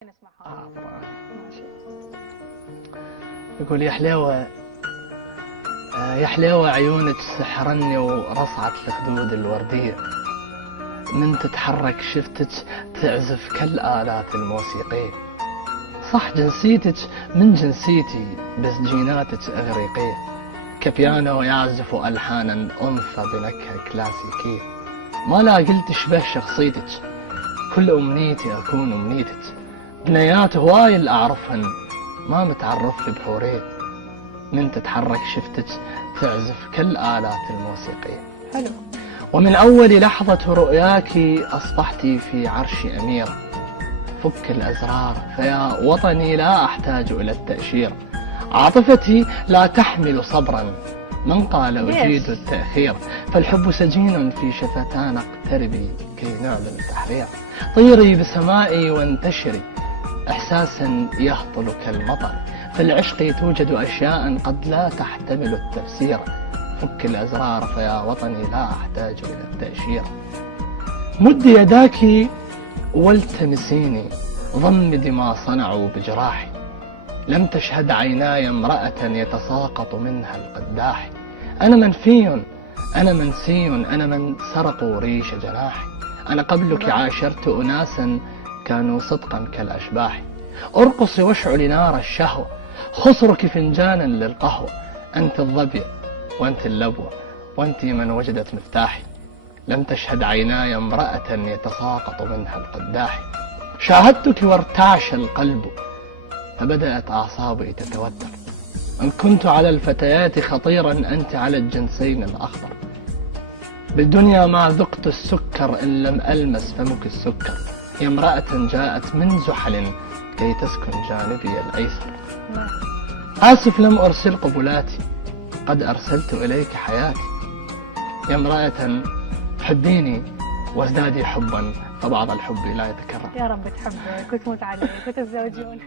نسمعها. ماشي. يقول يا حليوة يا حليوة عيونك سحرني ورصعت الخدود الوردية، من تتحرك شفتك تعزف كالآلات الموسيقية، صح جنسيتك من جنسيتي بس جيناتك إغريقية، كبيانو يعزف ألحانا أنثى بنكهة كلاسيكية، ما لا قلت تشبه شخصيتك، كل أمنيتي أكون أمنيتك، بنيات هواي أعرفهن ما متعرف لي بحورية، من تتحرك شفتك تعزف كالآلات الموسيقية. حلو. ومن أول لحظة رؤياك أصبحت في عرش أميرة، فك الأزرار فيا وطني لا أحتاج إلى التأشير، عاطفتي لا تحمل صبرا من قال أجيد التأخير، فالحب سجين في شفتان اقتربي كي نعلن التحرير، طيري بسمائي وانتشري إحساسا يهطل كالمطر، في العشق توجد أشياء قد لا تحتمل التفسير، فك الأزرار فيا وطني لا أحتاج إلى التأشير، مد يداك والتمسيني ضمدي ما صنعوا بجراحي، لم تشهد عيناي امرأة يتساقط منها القداح، أنا منفي أنا منسي أنا من سرقوا ريش جناحي، أنا قبلك عاشرت أناسا كانوا صدقا كالأشباح، ارقصي واشعلي نار الشهوة، خصرك فنجانا للقهوة، أنت الظبي وأنت اللبوة وأنت من وجدت مفتاحي، لم تشهد عيناي امرأة يتساقط منها القداح، شاهدتك وارتعش القلب فبدأت أعصابي تتوتر، إن كنت على الفتيات خطيرا أنت على الجنسين الأخضر، بالدنيا ما ذقت السكر إن لم ألمس فمك السكر، يا امرأة جاءت من زحل كي تسكن جانبي الأيسر، آسف لم أرسل قبلاتي قد أرسلت إليك حياتي، يا امرأة حبيني وازدادي حبا فبعض الحب لا يتكرر. يا رب تحبك وتموت عليك وتتزوجون.